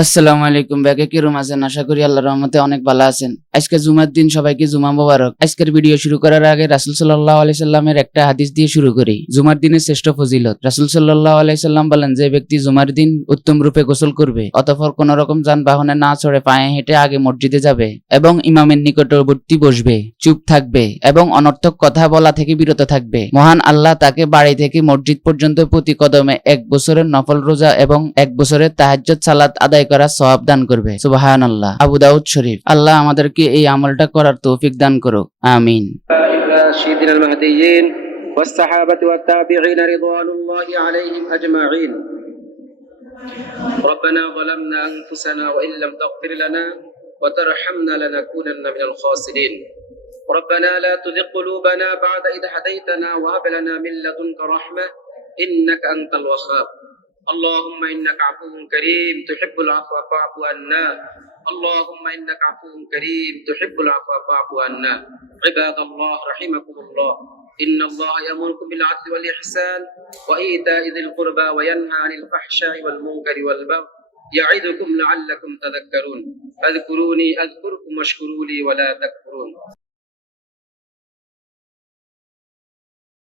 আসসালামু আলাইকুম। ব্যাগে কিরম আছেন? আশা করি আল্লাহর রহমতে অনেক ভালো আছেন। আজকে জুমার দিন, সবাইকে জুমা মোবারক। আজকের ভিডিও শুরু করার আগে রাসুল সাল্লাহ আলাইসাল্লামের একটা হাদিস দিয়ে শুরু করি। জুমার দিনের শ্রেষ্ঠ ফজিলত। রাসুল সাল্লাহ আলাইসাল্লাম বলেন, যে ব্যক্তি জুমার দিন উত্তম রূপে গোসল করবে, অতঃপর কোন রকম যানবাহনে না চড়ে পায়ে হেঁটে আগে মসজিদে যাবে এবং ইমামের নিকটবর্তী বসবে, চুপ থাকবে এবং অনর্থক কথা বলা থেকে বিরত থাকবে। মহান আল্লাহ তাকে বাড়ি থেকে মসজিদ পর্যন্ত প্রতি কদমে এক বছরের নফল রোজা এবং এক বছরের তাহাজ্জুদ সালাত আদায় করার সওয়াব দান করবে সুবাহান আল্লাহ আবু দাউদ শরীফ আল্লাহ আমাদেরকে এই আমলটা করার তৌফিক দান করুক আমিন الراشدين المهديين والصحابة والتابعين رضوان الله عليهم أجمعين ربنا ظلمنا أنفسنا وإن لم تغفر لنا وترحمنا لنكونن من الخاسرين ربنا لا تزغ قلوبنا بعد إذ هديتنا وهب لنا من لدنك رحمة إنك أنت الوهاب اللهم إنك عفو كريم تحب العفو فاعف عنا. اللهم إنك عفو كريم تحب العفو فاعف عنا. عباد الله رحمكم الله. إن الله يأمركم بالعدل والإحسان وإيتاء ذي القربى وينهى عن الفحشاء والمنكر والبغي يعظكم لعلكم تذكرون. فاذكروني أذكركم واشكروا لي ولا تكفرون.